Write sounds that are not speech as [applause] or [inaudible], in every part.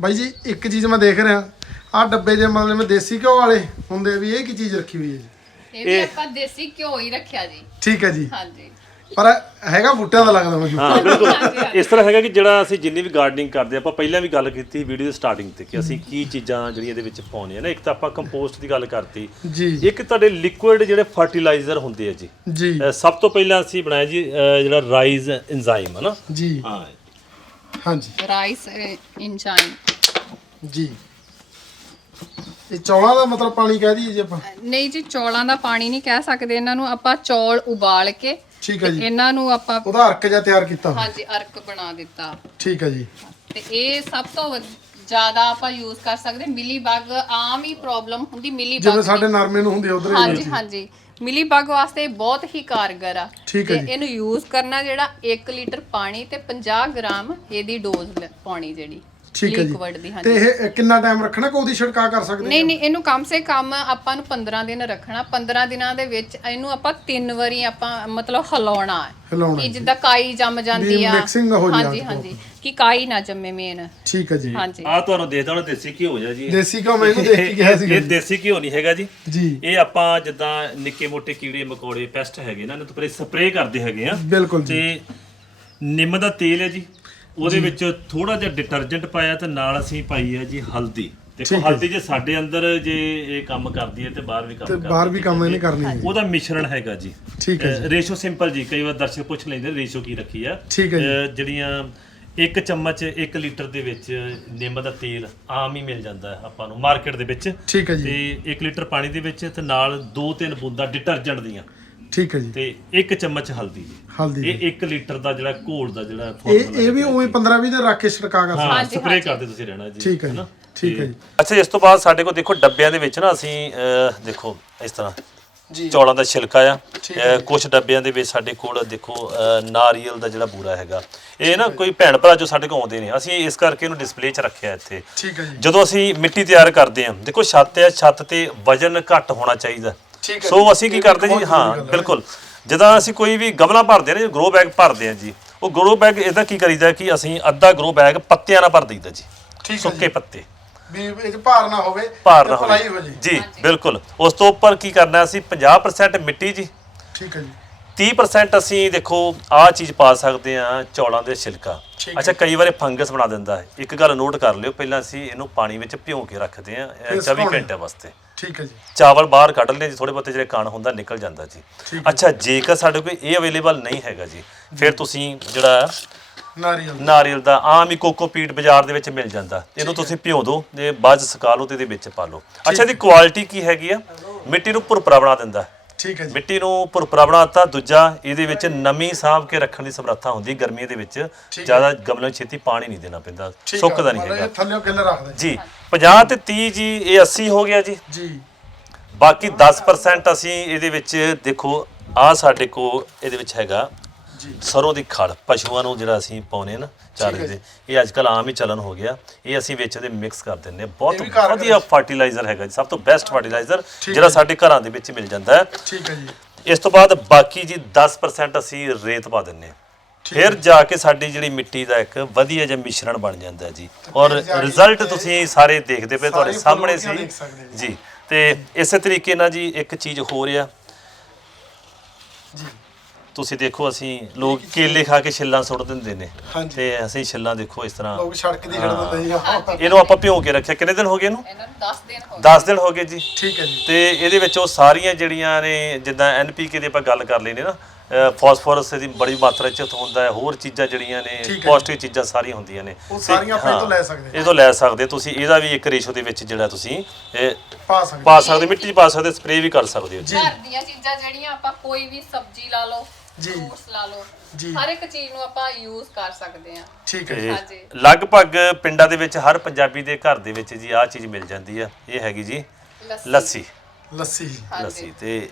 ਬਾਈ ਜੀ ਇੱਕ ਚੀਜ਼ ਮੈਂ ਦੇਖ ਰਿਹਾ। ਆ ਡੱਬੇ ਜੇ ਮਤਲਬ ਮੈਂ ਦੇਸੀ ਘਿਓ ਵਾਲੇ ਹੁੰਦੇ ਵੀ ਇਹ ਕੀ ਚੀਜ਼ ਰੱਖੀ ਹੋਈ ਹੈ ਜੀ? ਇਹ ਵੀ ਆਪਾਂ ਦੇਸੀ ਘਿਓ ਹੀ ਰੱਖਿਆ ਜੀ। ਠੀਕ ਹੈ ਜੀ। ਹਾਂਜੀ। ਪਰ ਹੈਗਾ ਬੂਟਿਆਂ ਦਾ ਲੱਗਦਾ ਮੈਨੂੰ। ਹਾਂ ਬਿਲਕੁਲ। ਇਸ ਤਰ੍ਹਾਂ ਹੈਗਾ ਕਿ ਜਿਹੜਾ ਅਸੀਂ ਜਿੰਨੀ ਵੀ ਗਾਰਡਨਿੰਗ ਕਰਦੇ ਆਪਾਂ ਪਹਿਲਾਂ ਵੀ ਗੱਲ ਕੀਤੀ ਵੀਡੀਓ ਦੇ ਸਟਾਰਟਿੰਗ ਤੇ ਕਿ ਅਸੀਂ ਕੀ ਚੀਜ਼ਾਂ ਜਿਹੜੀਆਂ ਇਹਦੇ ਵਿੱਚ ਪਾਉਣੀਆਂ ਨੇ। ਇੱਕ ਤਾਂ ਆਪਾਂ ਕੰਪੋਸਟ ਦੀ ਗੱਲ ਕਰਤੀ। ਜੀ। ਇੱਕ ਤੁਹਾਡੇ ਲਿਕੁਇਡ ਜਿਹੜੇ ਫਰਟੀਲਾਈਜ਼ਰ ਹੁੰਦੇ ਆ ਜੀ। ਜੀ। ਸਭ ਤੋਂ ਪਹਿਲਾਂ ਅਸੀਂ ਬਣਾਇਆ ਜੀ ਅਹ ਜਿਹੜਾ ਰਾਈਜ਼ ਐਂਜ਼ਾਈਮ ਹੈ ਨਾ। ਜੀ। ਹਾਂ। ਹਾਂਜੀ। ਰਾਈਸ ਇੰਜਾਈਨ ਜੀ। ਇਹ ਚੌਲਾਂ ਦਾ ਮਤਲਬ ਪਾਣੀ ਕਹਿ ਦਈਏ ਜੀ ਆਪਾਂ? ਨਹੀਂ ਜੀ ਚੌਲਾਂ ਦਾ ਪਾਣੀ ਨਹੀਂ ਕਹਿ ਸਕਦੇ। ਇਹਨਾਂ ਨੂੰ ਆਪਾਂ ਚੌਲ ਉਬਾਲ ਕੇ ਠੀਕ ਹੈ ਜੀ। ਇਹਨਾਂ ਨੂੰ ਆਪਾਂ ਉਹਦਾ ਅਰਕ ਜਿਹਾ ਤਿਆਰ ਕੀਤਾ ਹਾਂਜੀ ਅਰਕ ਬਣਾ ਦਿੱਤਾ। ਠੀਕ ਹੈ ਜੀ। ਤੇ ਇਹ ਸਭ ਤੋਂ ਵਧ- ਜ਼ਿਆਦਾ ਆਪਾਂ ਯੂਜ਼ ਕਰ ਸਕਦੇ। ਮਿਲੀ ਬਗ ਆਮ ਹੀ ਪ੍ਰੋਬਲਮ ਹੁੰਦੀ ਮਿਲੀ ਜਿਵੇਂ ਬਗ ਸਾਡੇ ਨਰਮੇ ਨੂੰ ਹੁੰਦੀ ਉਧਰ ਹਾਂਜੀ ਹਾਂਜੀ। ਮਿਲੀ ਬਗ ਵਾਸਤੇ ਬਹੁਤ ਹੀ ਕਾਰਗਰ ਆ ਠੀਕ ਹੈ ਤੇ ਜੀ। ਇਹਨੂੰ ਯੂਜ਼ ਕਰਨਾ ਜਿਹੜਾ 1 ਲੀਟਰ ਪਾਣੀ ਤੇ 50 ਗ੍ਰਾਮ ਇਹਦੀ ਡੋਜ਼ ਪਾਉਣੀ ਜਿਹੜੀ ਠੀਕ ਹੈ ਲਿਕਵਿਡ ਦੀ ਜੀ। ਹਾਂਜੀ ਤੇ ਇਹ ਕਿੰਨਾ ਟਾਈਮ ਰੱਖਣਾ ਕਿ ਉਹਦੀ ਛਿੜਕਾ ਕਰ ਸਕਦੇ ਨਹੀਂ ਨਹੀਂ ਇਹਨੂੰ ਕਮ ਸੇ ਕਮ ਆਪਾਂ ਨੂੰ 15 ਦਿਨ ਰੱਖਣਾ। 15 ਦਿਨਾਂ ਦੇ ਵਿੱਚ ਇਹਨੂੰ ਆਪਾਂ ਤਿੰਨ ਵਾਰੀ ਆਪਾਂ ਮਤਲਬ ਹਿਲਾਉਣਾ ਹੈ। ਹਿਲਾਉਣਾ ਕਿ ਜਿੱਦਾਂ ਕਾਈ ਜੰਮ ਜਾਂਦੀ ਆ। ਹੋ ਹਾਂਜੀ ਹਾਂਜੀ। ਕਿ ਕਾਈ ਨਾ ਜੰਮੇ ਮੇਨ ਠੀਕ ਹੈ ਜੀ। ਹਾਂਜੀ। ਆ ਤੁਹਾਨੂੰ ਦੇ ਦੇਣਾ ਦੇਸੀ ਘਿਓ ਜਾ ਜੀ। ਦੇਸੀ ਘਿਓ ਮੈਂ ਇਹਨੂੰ ਦੇਖ ਕੇ ਗਿਆ ਸੀ। ਇਹ ਦੇਸੀ ਘਿਓ ਨਹੀਂ ਹੈਗਾ ਜੀ। ਜੀ। ਇਹ ਆਪਾਂ ਜਿੱਦਾਂ ਨਿੱਕੇ ਮੋਟੇ ਕੀੜੇ ਮਕੌੜੇ ਪੈਸਟ ਹੈਗੇ ਨਾ ਇਹਨਾਂ ਤੋਂ ਪਰੇ ਸਪਰੇਅ ਕਰਦੇ ਹੈਗੇ ਆ। ਬਿਲਕੁਲ ਜੀ। ਤੇ ਨਿੰਮ ਦਾ ਤੇਲ ਹੈ ਜੀ। ਉਹਦੇ ਵਿੱਚ ਥੋੜਾ ਜਿਹਾ ਡਿਟਰਜੈਂਟ ਪਾਇਆ ਤੇ ਨਾਲ ਅਸੀਂ ਪਾਈ ਹੈ ਜੀ ਹਲਦੀ। ਦੇਖੋ ਹਲਦੀ ਜੇ। ਸਾਡੇ ਅੰਦਰ ਜੇ ਇਹ ਕੰਮ ਕਰਦੀ ਹੈ ਤੇ ਬਾਹਰ ਵੀ ਕੰਮ ਤੇ ਕਰਦੀ ਬਾਹਰ ਵੀ ਕੰਮ ਇਹਨੇ ਕਰਨੀ ਹੈ ਉਹਦਾ ਮਿਸ਼ਰਣ ਹੈਗਾ ਜੀ। ਠੀਕ ਹੈ ਰੇਸ਼ੋ ਸਿੰਪਲ ਜੀ ਕਈ ਵਾਰ ਦਰਸ਼ਕ ਪੁੱਛ ਲੈਂਦੇ ਰੇਸ਼ੋ ਕੀ ਰੱਖੀ ਆ? ਠੀਕ ਹੈ ਜੀ। ਅਹ ਜਿਹੜੀਆਂ ਇੱਕ ਚਮਚ 1 ਲੀਟਰ ਦੇ ਵਿੱਚ ਨਿੰਮ ਦਾ ਤੇਲ ਆਮ ਹੀ ਮਿਲ ਜਾਂਦਾ ਹੈ ਆਪਾਂ ਨੂੰ ਮਾਰਕੀਟ ਦੇ ਵਿੱਚ। ਠੀਕ ਹੈ ਜੀ। ਤੇ 1 ਲੀਟਰ ਪਾਣੀ ਦੇ ਵਿੱਚ ਤੇ ਨਾਲ 2-3 ਬੂੰਦਾਂ ਡਿਟਰਜੈਂਟ ਦੀਆਂ। ਠੀਕ ਹੈ ਜੀ। ਤੇ 1 ਚਮਚ ਹਲਦੀ ਜੀ। ਹਲਦੀ ਇਹ 1 ਲੀਟਰ ਦਾ ਜਿਹੜਾ ਘੋਲ ਦਾ ਜਿਹੜਾ ਇਹ formula ਇਹ ਵੀ ਉਵੇਂ 15 20 ਦਿਨ ਰੱਖ ਕੇ ਛਿੜਕਾ ਕਰ ਸਕਦੇ ਹਾਂ ਸਪਰੇਅ। ਕਰਦੇ ਤੁਸੀਂ ਰਹਿਣਾ ਜੀ ਠੀਕ ਹੈ ਜੀ ਹਨਾ? ਠੀਕ ਹੈ ਜੀ। ਅੱਛਾ ਇਸ ਤੋਂ ਬਾਅਦ ਸਾਡੇ ਕੋਲ ਦੇਖੋ ਡੱਬਿਆਂ ਦੇ ਵਿੱਚ ਨਾ ਅਸੀਂ ਅਹ, ਦੇਖੋ ਇਸ ਤਰ੍ਹਾਂ ਜੀ। ਚੌਲਾਂ ਦਾ ਛਿਲਕਾ ਆ। ਕੁਝ ਡੱਬਿਆਂ ਦੇ ਵਿੱਚ ਸਾਡੇ ਕੋਲ ਦੇਖੋ ਅਹ, ਨਾਰੀਅਲ ਦਾ ਜਿਹੜਾ ਬੂਰਾ ਹੈਗਾ। ਇਹ ਨਾ ਕੋਈ ਭੈਣ ਭਰਾ ਜੋ ਸਾਡੇ ਕੋਲ ਆਉਂਦੇ ਨੇ ਅਸੀਂ ਇਸ ਕਰਕੇ ਇਹਨੂੰ ਡਿਸਪਲੇ 'ਚ ਰੱਖਿਆ ਇੱਥੇ। ਠੀਕ ਹੈ ਜੀ। ਜਦੋਂ ਅਸੀਂ ਮਿੱਟੀ ਤਿਆਰ ਕਰਦੇ ਹਾਂ ਦੇਖੋ ਛੱਤ ਹੈ ਛੱਤ ਤੇ ਵਜਨ ਘੱਟ ਹੋਣਾ ਚਾਹੀਦਾ। ਸੋ। ਅਸੀਂ ਕੀ ਕਰਦੇ ਜੀ? ਹਾਂ। ਬਿਲਕੁਲ। ਜਦੋਂ ਅਸੀਂ ਕੋਈ ਵੀ ਗਮਲਾ ਭਰਦੇ ਨੇ ਗਰੋ ਬੈਗ ਭਰਦੇ ਆ ਜੀ ਉਹ ਗਰੋ ਬੈਗ ਇਹਦਾ ਕੀ ਕਰੀਦਾ ਕਿ ਅਸੀਂ ਅੱਧਾ ਗਰੋ ਬੈਗ ਪੱਤਿਆਂ ਨਾਲ ਭਰ ਦਈਦਾ ਜੀ। ਠੀਕ ਹੈ ਸੁੱਕੇ ਪੱਤੇ। ਵੀ ਇਹ 'ਚ ਭਾਰ ਨਾ ਹੋਵੇ ਭਾਰ ਨਾ ਹੋਵੇ। ਜੇ। ਬਿਲਕੁਲ। ਉਸ ਤੋਂ ਉੱਪਰ ਕੀ ਕਰਨਾ ਅਸੀਂ 50% ਮਿੱਟੀ ਜੀ। ਠੀਕ ਹੈ ਜੀ। 30% ਅਸੀਂ ਦੇਖੋ ਆਹ ਚੀਜ਼ ਪਾ ਸਕਦੇ ਆ ਚੌਲਾਂ ਦੇ ਛਿਲਕਾ। ਅੱਛਾ ਕਈ ਵਾਰ ਇਹ ਫੰਗਸ ਬਣਾ ਦਿੰਦਾ ਹੈ। ਇੱਕ ਗੱਲ ਨੋਟ ਕਰ ਲਿਓ ਪਹਿਲਾਂ ਅਸੀਂ ਇਹਨੂੰ ਪਾਣੀ ਵਿੱਚ ਭਿਉਂ ਕੇ ਰੱਖਦੇ ਆ ਫਿਰ 24 ਸੁਕਾਉਣੇ। ਘੰਟੇ ਵਾਸਤੇ। ਠੀਕ ਹੈ ਜੀ। ਚਾਵਲ ਬਾਹਰ ਕੱਢ ਲੈਂਦੇ ਜੀ ਥੋੜੇ ਬਹੁਤੇ ਜਿਹੜੇ ਕਣ ਹੁੰਦਾ ਨਿਕਲ ਜਾਂਦਾ ਜੀ। ਅੱਛਾ ਜੇਕਰ ਸਾਡੇ ਕੋਲ ਇਹ ਅਵੇਲੇਬਲ ਨਹੀਂ ਹੈਗਾ ਜੀ ਫਿਰ ਤੁਸੀਂ ਜਿਹੜਾ ਨਾਰੀਅਲ ਨਾਰੀਅਲ ਦਾ ਆਮ ਹੀ ਕੋਕੋਪੀਟ ਬਾਜ਼ਾਰ ਦੇ ਵਿੱਚ ਮਿਲ ਜਾਂਦਾ। ਇਹਨੂੰ ਤੁਸੀਂ ਭਿਉਂ ਦਿਓ ਤੇ ਬਾਅਦ 'ਚ ਸੁਕਾ ਲਓ ਤੇ ਇਹਦੇ ਵਿੱਚ ਪਾ ਲਓ। ਅੱਛਾ ਇਹਦੀ ਕੁਆਲਿਟੀ ਕੀ ਹੈਗੀ ਆ? ਮਿੱਟੀ ਨੂੰ ਭੁਰਭੁਰਾ ਬਣਾ ਦਿੰਦਾ। ਠੀਕ ਹੈ ਜੀ। ਮਿੱਟੀ ਨੂੰ ਭੁਰਭੁਰਾ ਬਣਾਤਾ ਦੂਜਾ ਇਹਦੇ ਵਿੱਚ ਨਮੀ ਸਾਂਭ ਕੇ ਰੱਖਣ ਦੀ ਸਮਰੱਥਾ ਹੁੰਦੀ ਗਰਮੀਆਂ ਦੇ ਵਿੱਚ। ਜ਼ਿਆਦਾ ਗਮਲਿਆਂ ਨੂੰ ਛੇਤੀ ਪਾਣੀ ਨਹੀਂ ਦੇਣਾ ਪੈਂਦਾ। ਸੁੱਕਦਾ ਨਹੀਂ ਹੈਗਾ। ਥੱਲੇ ਕਿੱਲ ਰੱਖਦੇ ਜੀ। 50 ਤੇ 30 ਜੀ ਇਹ 80 ਹੋ ਗਿਆ ਜੀ। ਜੀ। ਬਾਕੀ 10% ਅਸੀਂ ਇਹਦੇ ਵਿੱਚ ਦੇਖੋ ਆ ਸਾਡੇ ਕੋ ਇਹਦੇ ਵਿੱਚ ਹੈਗਾ। ਸਰੋਂ ਦੀ ਖਲ ਪਸ਼ੂਆਂ ਨੂੰ ਜਿਹੜਾ ਅਸੀਂ ਪਾਉਨੇ ਆ ਨਾ ਚਾਰੇ ਹੈ ਦੇ ਇਹ ਅੱਜ ਕੱਲ ਆਮ ਹੀ ਚੱਲਣ ਹੋ ਗਿਆ। ਇਹ ਅਸੀਂ ਵਿੱਚ ਦੇ ਮਿਕਸ ਕਰ ਦਿੰਦੇ ਹਾਂ। ਬਹੁਤ ਵਧੀਆ ਫਰਟੀਲਾਈਜ਼ਰ ਹੈਗਾ ਜੀ ਸਭ ਤੋਂ ਬੈਸਟ ਫਰਟੀਲਾਈਜ਼ਰ ਜਿਹੜਾ ਸਾਡੇ ਘਰਾਂ ਦੇ ਵਿੱਚ ਮਿਲ ਜਾਂਦਾ ਹੈ। ਠੀਕ ਹੈ ਜੀ। ਇਸ ਤੋਂ ਬਾਅਦ ਬਾਕੀ ਜੀ 10% ਅਸੀਂ ਰੇਤ ਪਾ ਦਿੰਨੇ ਹਾਂ। ਫਿਰ ਜਾ ਕੇ ਸਾਡੀ ਜਿਹੜੀ ਮਿੱਟੀ ਦਾ ਇੱਕ ਵਧੀਆ ਜਿਹਾ ਮਿਸ਼ਰਣ ਬਣ ਜਾਂਦਾ ਜੀ। ਔਰ ਰਿਜ਼ਲਟ ਤੁਸੀਂ ਸਾਰੇ ਦੇਖਦੇ ਪਏ ਤੁਹਾਡੇ ਸਾਹਮਣੇ ਸੀ। ਜੀ। ਤੇ ਇਸੇ ਤਰੀਕੇ ਨਾਲ ਜੀ ਇੱਕ ਚੀਜ਼ ਹੋਰ ਆ। ਜੀ। ਤੁਸੀਂ ਦੇਖੋ ਅਸੀਂ ਲੋਕ ਕੇਲੇ ਖਾ ਕੇ ਛਿੱਲਾਂ ਸੁੱਟ ਦਿੰਦੇ ਨੇ। ਹਾਂਜੀ। ਤੇ ਅਸੀਂ ਛਿੱਲਾਂ ਦੇਖੋ ਇਸ ਤਰ੍ਹਾਂ। ਲੋਕ ਸੜਕ ਦੀ ਖੜ ਦਿੰਦੇ ਜੀ ਇਹਨੂੰ ਆਪਾਂ ਭਿਉਂ ਕੇ ਰੱਖਿਆ। ਕਿੰਨੇ ਦਿਨ ਹੋ ਗਏ ਇਹਨੂੰ? ਇਹਨਾਂ ਨੂੰ 10 ਦਿਨ ਹੋ 10 ਦਿਨ ਹੋ ਗਏ ਜੀ। ਠੀਕ ਹੈ ਜੀ। ਤੇ ਇਹਦੇ ਵਿੱਚ ਉਹ ਸਾਰੀਆਂ ਜਿਹੜੀਆਂ ਨੇ ਜਿੱਦਾਂ ਐਨਪੀਕੇ ਦੀ ਆਪਾਂ ਗੱਲ ਕਰ ਲੈਨੇ ਨਾ ਫਾਸਫੋਰਸ ਦੀ ਬੜੀ ਮਾਤਰਾ ਚ ਹੁੰਦਾ ਹੈ। ਹੋਰ ਚੀਜ਼ਾਂ ਜਿਹੜੀਆਂ ਨੇ ਠੀਕ ਹੈ। ਪੌਸ਼ਟਿਕ ਚੀਜ਼ਾਂ ਸਾਰੀਆਂ ਹੁੰਦੀਆਂ ਨੇ। ਉਹ ਤੇ ਸਾਰੀਆਂ ਆਪਾਂ ਇਹ ਤੋਂ ਹਾਂ, ਲੈ ਸਕਦੇ ਹਾਂ। ਇਹ ਤੋਂ ਲੈ ਸਕਦੇ ਤੁਸੀਂ ਇਹਦਾ ਵੀ ਇੱਕ ਰੇਸ਼ੋ ਦੇ ਵਿੱਚ ਜਿਹੜਾ ਤੁਸੀਂ ਇਹ ਪਾ ਸਕਦੇ ਪਾ ਸਕਦੇ ਮਿੱਟੀ 'ਚ ਪਾ ਸਕਦੇ ਸਪਰੇਅ ਵੀ ਕਰ ਸਕਦੇ ਹੋ ਜੀ। ਜੀ। ਘਰ ਦੀਆਂ ਚੀਜ਼ਾਂ ਜਿਹੜੀਆਂ ਆਪਾਂ ਕੋਈ ਵੀ ਸਬਜ਼ੀ ਲਾ ਲਓ ਜੀ। ਫਰੂਟਸ ਲਾ ਲਓ ਜੀ। ਹਰ ਇੱਕ ਚੀਜ਼ ਨੂੰ ਆਪਾਂ ਯੂਜ਼ ਕਰ ਸਕਦੇ ਹਾਂ ਠੀਕ ਹੈ ਜੀ ਤੇ ਹਾਂਜੀ। ਲਗਭਗ ਪਿੰਡਾਂ ਦੇ ਵਿੱਚ ਹਰ ਪੰਜਾਬੀ ਦੇ ਘਰ ਦੇ ਵਿੱਚ ਜੀ ਆਹ ਚੀਜ਼ ਮਿਲ ਜਾਂਦੀ ਆ ਇਹ ਹੈਗੀ ਜੀ ਲੱਸੀ ਲੱਸੀ। ਲੱਸੀ ਤੇ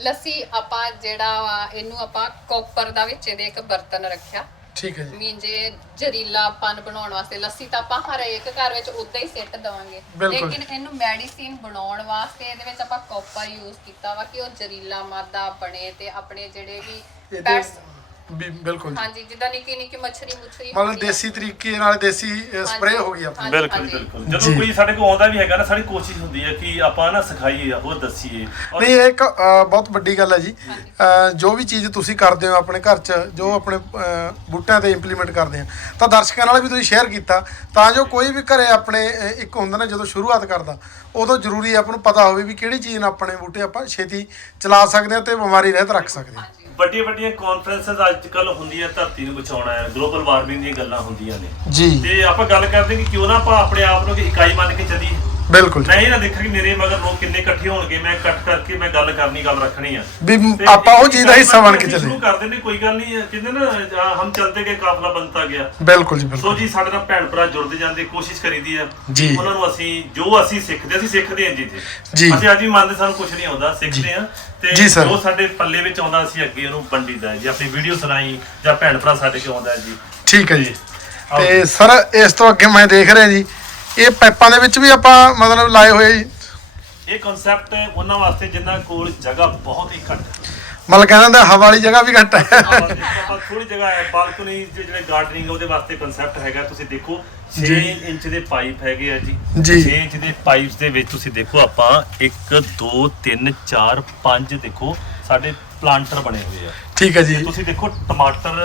ਲੱਸੀ ਆਪਾਂ ਜਿਹੜਾ ਵਾ ਇਹਨੂੰ ਆਪਾਂ ਕੋਪਰ ਦਾ ਵਿੱਚ ਇਹਦੇ ਇੱਕ ਬਰਤਨ ਰੱਖਿਆ ਠੀਕ ਹੈ ਜੀ ਮੀਨ ਜੇ ਜ਼ਰੀਲਾ ਪਨ ਬਣਾਉਣ ਵਾਸਤੇ ਲੱਸੀ ਤਾਂ ਆਪਾਂ ਹਰੇਕ ਘਰ ਵਿੱਚ ਉਦਾਂ ਹੀ ਸਿੱਟ ਦਵਾਂਗੇ ਬਿਲਕੁਲ। ਲੇਕਿਨ ਇਹਨੂੰ ਮੈਡੀਸਿਨ ਬਣਾਉਣ ਵਾਸਤੇ ਇਹਦੇ ਵਿੱਚ ਆਪਾਂ ਕੋਪਰ ਯੂਜ਼ ਕੀਤਾ ਵਾ ਕਿ ਉਹ ਜ਼ਰੀਲਾ ਮਾਦਾ ਬਣੇ ਤੇ ਆਪਣੇ ਜਿਹੜੇ ਵੀ ਇਹਦੇ- ਪੈਟਸ ਵੀ ਬਿਲਕੁਲ ਜੀ। ਹਾਂਜੀ ਜਿੱਦਾਂ ਨਿੱਕੀ ਨਿੱਕੀ ਮੱਛਰੀ ਮੁੱਛਰੀ ਮਤਲਬ ਹੁੰਦੀ ਆ। ਦੇਸੀ ਤਰੀਕੇ ਨਾਲ ਦੇਸੀ ਸਪਰੇਅ ਹੋ ਗਈ ਆਪਣੀ। ਹਾਂਜੀ, ਬਿਲਕੁਲ ਹਾਂਜੀ। ਬਿਲਕੁਲ। ਜਦੋਂ ਕੋਈ ਸਾਡੇ ਕੋਲ ਆਉਂਦਾ ਵੀ ਹੈਗਾ ਨਾ ਸਾਡੀ ਕੋਸ਼ਿਸ਼ ਹੁੰਦੀ ਹੈ ਕਿ ਆਪਾਂ ਨਾ ਸਿਖਾਈਏ ਹੋਰ ਦੱਸੀਏ। ਔਰ ਨਹੀਂ ਇਹ ਇੱਕ ਅ, ਬਹੁਤ ਵੱਡੀ ਗੱਲ ਹੈ ਜੀ। ਅ, ਜੋ ਵੀ ਚੀਜ਼ ਤੁਸੀਂ ਕਰਦੇ ਹੋ ਆਪਣੇ ਘਰ 'ਚ ਜੋ ਆਪਣੇ ਅ, ਬੂਟਿਆਂ ਤੇ ਇੰਪਲੀਮੈਂਟ ਕਰਦੇ ਆ ਤਾਂ ਦਰਸ਼ਕਾਂ ਨਾਲ ਵੀ ਤੁਸੀਂ ਸ਼ੇਅਰ ਕੀਤਾ। ਤਾਂ ਜੋ ਕੋਈ ਵੀ ਘਰੇ ਆਪਣੇ ਅ, ਇੱਕ ਹੁੰਦਾ ਨਾ ਜਦੋਂ ਸ਼ੁਰੂਆਤ ਕਰਦਾ ਉਦੋਂ ਜ਼ਰੂਰੀ ਹੈ ਆਪਾਂ ਨੂੰ ਪਤਾ ਹੋਵੇ ਵੀ ਕਿਹੜੀ ਚੀਜ਼ ਨਾਲ ਆਪਣੇ ਬੂਟੇ ਆਪਾਂ ਛੇਤੀ ਚਲਾ ਸਕਦੇ ਆ ਤੇ ਬਿਮਾਰੀ ਰਹਿਤ ਰੱਖ ਸਕਦੇ ਆ। ਵੱਡੀਆਂ ਵੱਡੀਆਂ ਕਾਨਫਰੰਸਸ ਅੱਜ ਕੱਲ ਹੁੰਦੀਆਂ ਧਰਤੀ ਨੂੰ ਬਚਾਉਣਾ ਹੈ ਗਲੋਬਲ ਵਾਰਮਿੰਗ ਦੀਆਂ ਗੱਲਾਂ ਹੁੰਦੀਆਂ ਨੇ। ਜੀ। ਤੇ ਆਪਾਂ ਗੱਲ ਕਰਦੇ ਕਿ ਕਿਉਂ ਨਾ ਆਪਾਂ ਆਪਣੇ ਆਪ ਨੂੰ ਇੱਕ ਇਕਾਈ ਮੰਨ ਕੇ ਚੱਲੀਏ। ਬਿਲਕੁਲ। ਮੈਂ ਇਹ ਨਾ ਦੇਖਾਂ ਕਿ ਮੇਰੇ ਮਗਰ ਲੋਕ ਕਿੰਨੇ ਇਕੱਠੇ ਹੋਣਗੇ ਮੈਂ ਇਕੱਠ ਕਰਕੇ ਮੈਂ ਗੱਲ ਕਰਨੀ ਗੱਲ ਰੱਖਣੀ ਆ। ਵੀ ਤੇ ਆਪਾਂ ਉਹ ਚੀਜ਼ ਦਾ ਹਿੱਸਾ ਬਣ ਕੇ ਚੱਲੇ। ਸ਼ੁਰੂ ਕਰਦੇ ਨੇ ਕੋਈ ਗੱਲ ਨਹੀਂ ਕਹਿੰਦੇ ਨਾ ਹਮ ਚਲਤੇ ਗਏ ਕਾਫਲਾ ਬਣਤਾ ਗਿਆ। ਬਿਲਕੁਲ ਜੀ ਸੋ ਬਿਲਕੁਲ। ਜੀ ਸਾਡੇ ਨਾਲ ਭੈਣ ਭਰਾ ਜੁੜਦੇ ਜਾਂਦੇ ਕੋਸ਼ਿਸ਼ ਕਰੀਦੀ ਆ ਜੀ। ਉਹਨਾਂ ਨੂੰ ਅਸੀਂ ਜੋ ਅਸੀਂ ਸਿੱਖਦੇ ਅਸੀਂ ਸਿੱਖਦੇ ਹਾਂ ਜੀ ਜੀ। ਜੀ। ਅਸੀਂ ਅੱਜ ਵੀ ਮੰਨਦੇ ਸਾਨੂੰ ਕੁਝ ਨਹੀਂ ਆਉਂਦਾ ਸਿੱਖਦੇ ਆ। ਤੇ ਜੀ ਸਾਡੇ ਪੱਲੇ ਵਿੱਚ ਆਉਂਦਾ ਅਸੀਂ ਅੱਗੇ ਉਹਨੂੰ ਵੰਡੀਦਾ ਹੈ ਜੀ। ਆਪਣੀ ਵੀਡੀਓ ਸੁਣਾਈ ਜਾਂ ਭੈਣ ਭਰਾ ਸਾਡੇ ਕੋਲ ਆਉਂਦਾ ਹੈ ਜੀ। ਠੀਕ ਹੈ ਜੀ। ਤੇ ਸਰ ਇਸ ਤੋਂ ਅੱਗੇ ਮੈਂ ਦੇਖ ਰਿਹਾ ਜੀ ਇਹ ਪਾਈਪਾਂ ਦੇ ਵਿੱਚ ਵੀ ਆਪਾਂ ਮਤਲਬ ਲਾਏ ਹੋਏ ਜੀ। ਇਹ ਕਨਸੈਪਟ ਉਹਨਾਂ ਵਾਸਤੇ ਜਿਨ੍ਹਾਂ ਕੋਲ ਜਗ੍ਹਾ ਬਹੁਤ ਹੀ ਘੱਟ ਹੈ। ਮਤਲਬ ਕਹਿੰਦੇ ਨੇ ਹਵਾ ਵਾਲੀ ਜਗ੍ਹਾ ਵੀ ਘੱਟ ਹੈ। ਆਪਾਂ ਥੋੜੀ ਜਗ੍ਹਾ ਹੈ ਬਾਲਕਨੀ ਜਿਹੜੇ ਗਾਰਡਨਿੰਗ ਉਹਦੇ ਵਾਸਤੇ ਕਨਸੈਪਟ ਹੈਗਾ ਤੁਸੀਂ ਦੇਖੋ 6 ਇੰਚ ਦੇ ਪਾਈਪ ਹੈਗੇ ਆ ਜੀ। ਜੀ। 6 ਇੰਚ ਦੇ ਪਾਈਪਸ ਦੇ ਵਿੱਚ ਤੁਸੀਂ ਦੇਖੋ ਆਪਾਂ 1 2 3 4 5 ਦੇਖੋ ਸਾਡੇ ਪਲਾਂਟਰ ਬਣੇ ਹੋਏ ਆ। ਠੀਕ ਹੈ ਜੀ। ਤੁਸੀਂ ਦੇਖੋ ਟਮਾਟਰ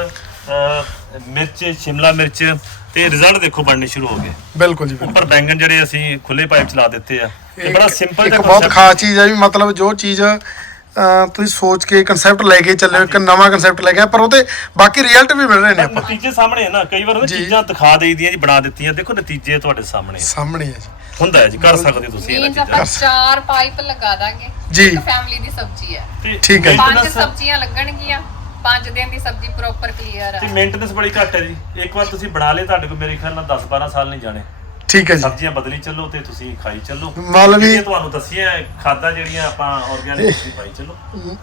ਮਿਰਚ ਸ਼ਿਮਲਾ ਮਿਰਚ ਤੇ ਰਿਜ਼ਲਟ ਦੇਖੋ ਬਣਨੇ ਸ਼ੁਰੂ ਹੋ ਗਏ ਬਿਲਕੁਲ ਜੀ ਬਿਲਕੁਲ ਉੱਪਰ ਬੈਂਗਣ ਜਿਹੜੇ ਅਸੀਂ ਖੁੱਲੇ ਪਾਈਪ ਚਲਾ ਦਿੱਤੇ ਆ ਇਹ ਬੜਾ ਸਿੰਪਲ ਇੱਕ ਜਿਹਾ ਬਹੁਤ concept ਖਾਸ ਚੀਜ਼ ਹੈ ਵੀ ਮਤਲਬ ਜੋ ਚੀਜ਼ ਅਹ, ਤੁਸੀਂ ਸੋਚ ਕੇ ਕਨਸੈਪਟ ਲੈ ਕੇ ਚੱਲੇ ਹੋ ਇੱਕ ਨਵਾਂ ਕਨਸੈਪਟ ਲੈ ਕੇ ਆਏ, ਪਰ ਉਹਦੇ ਬਾਕੀ ਰਿਜ਼ਲਟ ਵੀ ਮਿਲ ਰਹੇ ਨੇ ਆਪਾਂ ਨਤੀਜੇ ਸਾਹਮਣੇ ਹੈ ਨਾ ਕਈ ਵਾਰ ਜੀ। ਚੀਜ਼ਾਂ ਦਿਖਾ ਦੇਈਦੀਆਂ ਜੀ ਬਣਾ ਦਿੱਤੀਆਂ ਦੇਖੋ ਨਤੀਜੇ ਤੁਹਾਡੇ ਸਾਹਮਣੇ ਆ। ਸਾਹਮਣੇ ਹੈ ਜੀ ਹੁੰਦਾ ਹੈ ਜੀ ਕਰ ਸਕਦੇ ਹੋ ਤੁਸੀਂ ਇਹਨਾਂ ਮੀਨਸ ਚੀਜ਼ਾਂ ਆਪਾਂ ਚਾਰ ਪਾਈਪ ਲਗਾ ਦਾਂਗੇ ਜੀ। ਇੱਕ ਫੈਮਿਲੀ ਦੀ ਸਬਜ਼ੀ ਹੈ ਤੇ ਠੀਕ ਹੈ ਜੀ। ਪੰਜ ਸਬਜ਼ੀਆਂ ਲੱਗਣਗੀਆਂ ਪੰਜ ਦਿਨ ਦੀ ਸਬਜ਼ੀ ਪ੍ਰੋਪਰ ਕਲੀਅਰ ਤੇ ਹੈ ਮੇਨਟੇਨੈਂਸ ਬੜੀ ਘੱਟ ਹੈ ਜੀ। ਇੱਕ ਵਾਰ ਤੁਸੀਂ ਬਣਾ ਲਏ ਤੁਹਾਡੇ ਕੋਲ ਮੇਰੇ ਖਿਆਲ ਨਾਲ 10 12 ਸਾਲ ਨਹੀਂ ਜਾਣੇ। ਠੀਕ ਹੈ ਜੀ। ਸਬਜ਼ੀਆਂ ਬਦਲੀ ਚੱਲੋ ਤੇ ਤੁਸੀਂ ਖਾਈ ਚੱਲੋ। ਮਤਲਬ ਵੀ- ਜਿਹੜੀਆਂ ਤੁਹਾਨੂੰ ਦੱਸੀਆਂ ਖਾਦਾਂ ਜਿਹੜੀਆਂ ਆਪਾਂ ਆਰਗੈਨਿਕ ਤੁਸੀਂ ਪਾਈ ਚੱਲੋ।